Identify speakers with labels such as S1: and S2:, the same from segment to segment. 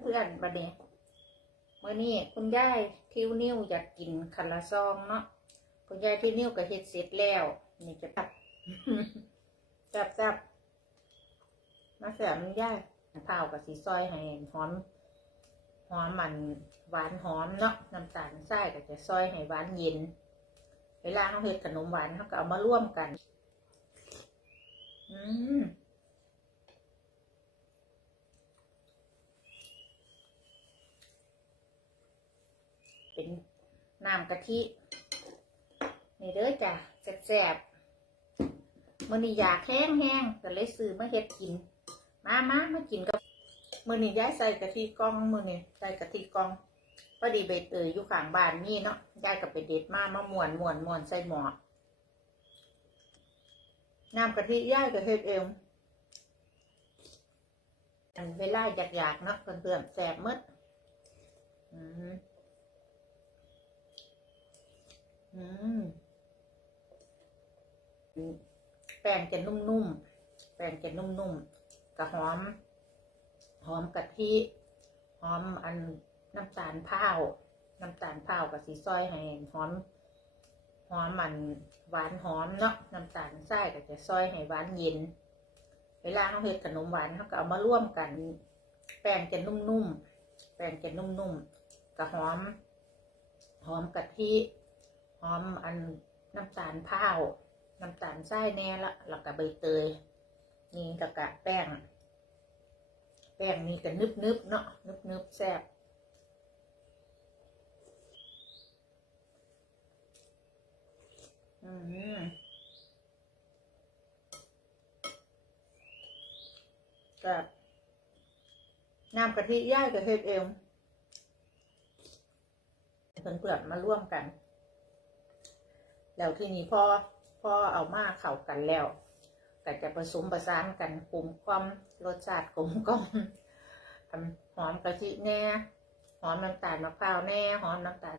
S1: เพื่อนๆบัดนี้เมื่อนี้คุณยายทิวนิ้วอยากกินคันละซองเนาะคุณยายทิวนิ้วก็เฮ็ดเสร็จแล้ว นี่จะตับจับจับมาแสบมันยายเผากับสีซอยให้หอมหอมมันหวานหอมเนาะน้ำตาลทรายก็จะซอยให้หวานเย็น เวลาเขาเฮ็ดขนมหวานเขาก็เอามาร่วมกัน อืม เป็นน้ำกะทิ นี่เด้อจ้ะแซ่บๆมื่อนี้อยากแห้งแห้งก็เลยซื้อมาเฮ็ดกิน มามามากินกับมื่อนี้ย้ายใส่กะทิกล่องมื่อนี้ใส่กะทิกล่องพอดีใบเตยอยู่ข้างบ้านนี่เนาะย้ายกับไปเด็ดมามามวนมวนมวนใส่หม้อน้ำกะทิย้ายก็เฮ็ดเองอันเวลาอยากๆเนาะเพื่อนๆแซ่บหมดอืม อืมแป้งจะนุ่มๆ แป้งจะนุ่มๆกะหอม หอมกะทิ หอมอันน้ำตาลพ้าน้ำตาลพ้ากับสีซอยให้หอม หอมมันหวานหอมเนาะ น้ำตาลทรายก็จะซอยให้หวานเย็น เวลาเขาเฮ็ดขนมหวานเขาก็เอามาร่วมกัน แป้งจะนุ่มๆ แป้งจะนุ่มๆกะหอม หอมกะทิ หอมอันน้ำตาลพ้าวน้ำตาลทรายแน่ละแล้วก็ใบเตย นี่แล้วก็แป้ง แป้งนี่ก็นึบนึบๆเนาะนึบนึบๆแซ่บอืมกับน้ำกะทิย่ายกับเฮ็ดเองเพื่อนๆมาร่วมกัน แล้วทีนี้พอพอเอามาเข้ากันแล้วก็จะผสมประสานกันกลมกล่อมรสชาติกลมกล่อมหอมกะทิแน่ หอมน้ำตาลมะพร้าวแน่ หอมน้ำตาล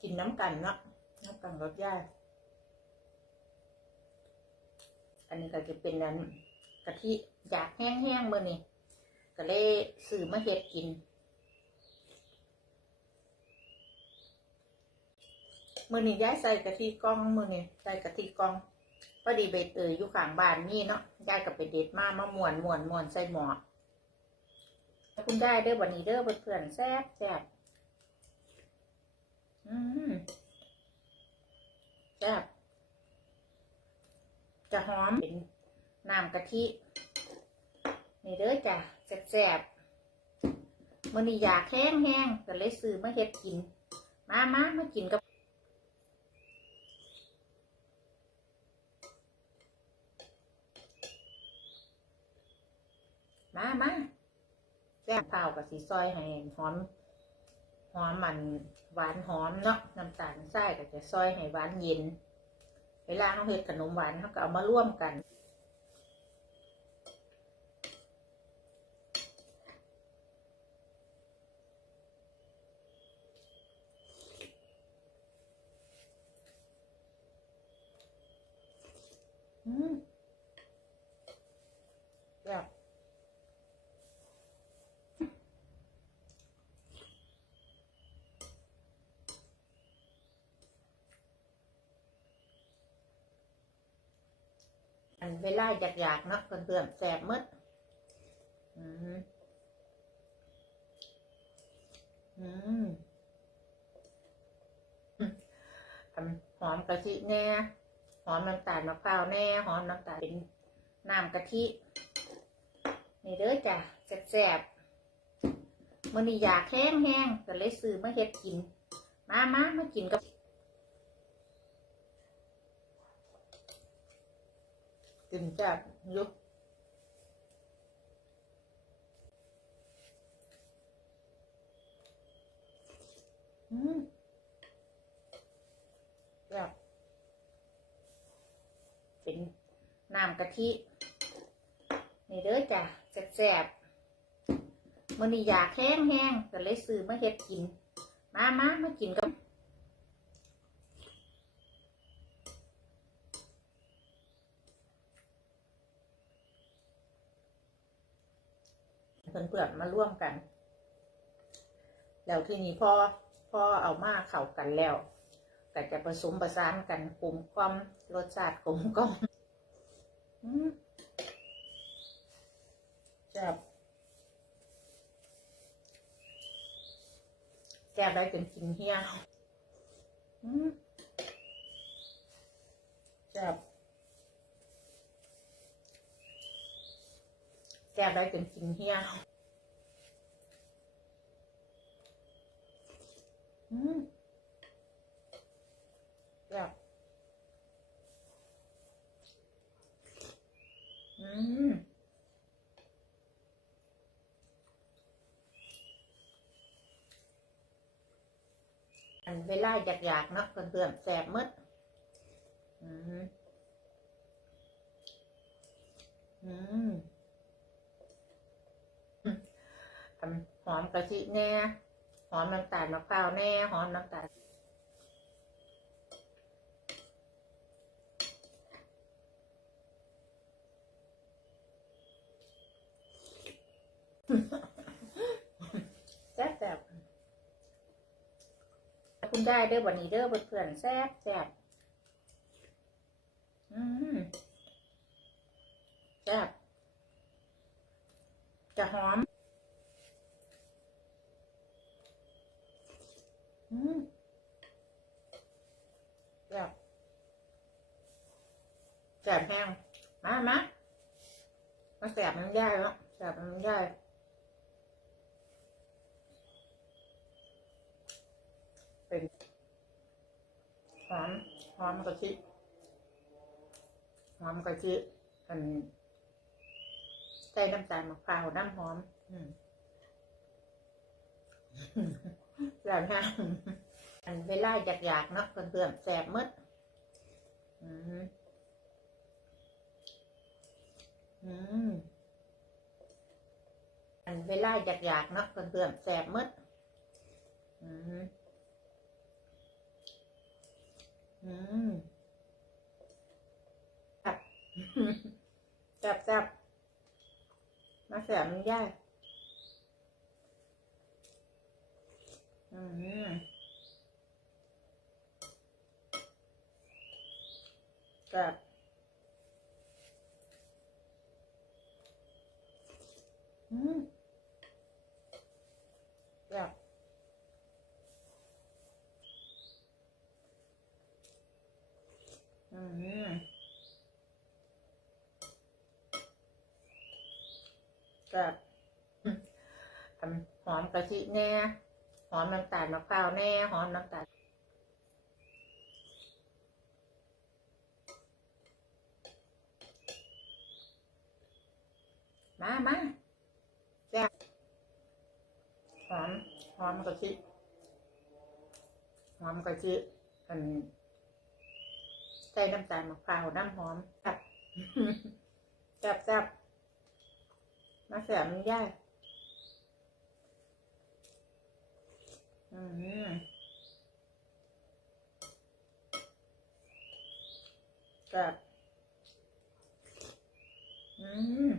S1: กินน้ำกันเนาะน้ำกันกับย่าอันนี้ก็จะเป็นอันกะทิอยากแห้งๆเมื่อนี้ก็เลยซื้อมาเฮ็ดกิน มือนี้ย้ายใส่กะทิกล่องมือนี้ใส่กะทิกล่องพอดีใบเตยอยู่ข้างบ้านนี่เนาะย้ายกับไปเด็ดมามาม่วนม่วนม่วนใส่หม้อคุณได้เด้อวันนี้เด้อเพื่อนแซ่บแซ่บอืมแซ่บจะหอมเป็นน้ำกะทินี่เด้อจ้ะแซ่บๆมือนี้อยากแห้งแห้งๆก็เลยซื้อมาเฮ็ดกิน มามามากินกับ มามาแก้มเผากับสีซอยให้หอม หอมมันหวานหอมเนาะน้ำตาลทรายก็จะซอยให้หวานเย็น เวลาเขาเฮ็ดขนมหวานเขาก็เอามาร่วมกัน อืมแบบ อันเวลาอยากๆเนาะเพื่อนๆแสบหมดอืมอืมหอมกะทิแน่ หอมน้ำตาลมะพร้าวแน่ หอมน้ำตาลเป็นน้ำกะทิ นี่เด้อจ้ะแซ่บๆมื่อนี้อยากแห้งแห้งๆก็เลยซื้อมาเฮ็ดกิน มามามากินกับ กินจับยุบอืมแบบเป็นน้ำกะทิ นี่เด้อจ้ะแซ่บๆมื่อนี้อยากแห้งแห้งๆก็เลยซื้อมาเฮ็ดกิน มามามากินกับ เพื่อนๆมาร่วมกัน แล้วทีนี้พอพอเอามาเข้ากันแล้วก็จะผสมประสานกันกลมกล่อมรสชาติกลมกล่อมอืมแซ่บแซ่บได้จนกินเฮี้ยอืมแซ่บ แซ่บได้จนกินเฮี้ยอืมแซ่บอืมอันเวลาอยากๆเนาะเพื่อนๆแสบมืดอืมอืม ทำหอมกะทิแน่หอมน้ำตาลมะพร้าวแน่หอมน้ำตาลแซ่บแซ่บคุณได้เด้อวันนี้เด้อเพื่อนแซ่บแซ่บอืมแซ่บจะหอม อืมแซ่บ แซ่บแห้งมามามาแซ่บมันได้แล้วแซ่บมันได้เป็นหอมหอมกะทิหอมกะทิอันใส่น้ำตาลมะพร้าวน้ำหอม อืมแล้วนะอันเวลาอยากๆเนาะเพื่อนๆแสบมืดอืม อันเวลาอยากๆเนาะเพื่อนๆแสบมืดอืมอืมจับจับจับมาแสบมันยากอืมจับ อืมจับอืมจับทำหอมกะทิแน่ หอมน้ำตาลมะพร้าวแน่ หอมน้ำตาลมามา ซ่บหอมหอมกะทิหอมกะทิอันใส่น้ำตาลมะพร้าวน้ำหอมจับจับจับมาแสบมันยากอืมจับอืม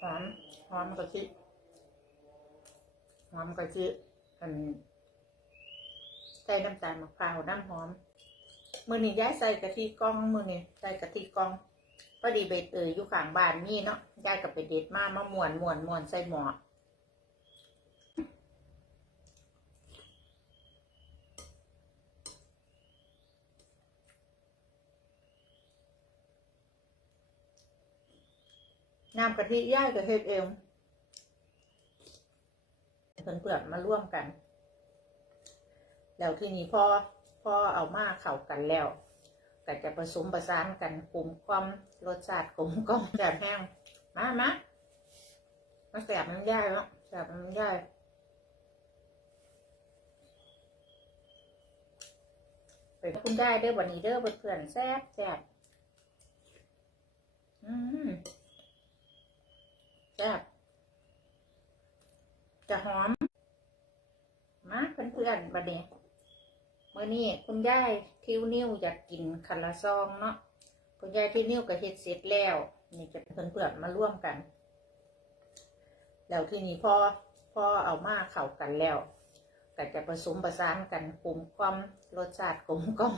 S1: หอมหอมกะทิหอมกะทิอันใส่น้ำตาลมะพร้าวน้ำหอมมือนี้ย้ายใส่กะทิกล้องมือนี้ใส่กะทิกล้องพอดีเบเตยอยู่ข้างบ้านนี่เนาะย้ายกับไปเด็ดมามาม่วนม่วนม่วนใส่หม้อ น้ำกะทิย้ายกับเฮ็ดเองเพื่อนๆมาร่วมกัน แล้วทีนี้พอพอเอามาเข้ากันแล้วก็จะผสมประสานกันกลมกล่อมรสชาติกลมกล่อมแซ่บแห้งมามามาแซ่บมันได้แล้วแซ่บมันได้เป็นคุณได้เด้อวันนี้เด้อเพื่อนๆแซ่บแซ่บอืม แซ่บจะหอม มาเพื่อนๆบัดนี้มื่อนี้คุณยายทิวนิ้วอยากกินคันละซองเนาะคุณยายทิวนิ้วก็เฮ็ดเสร็จแล้ว นี่จะเพื่อนๆมาร่วมกัน แล้วทีนี้พอพอเอามาเข้ากันแล้วก็จะผสมประสานกันกลมกล่อมรสชาติกลมกล่อม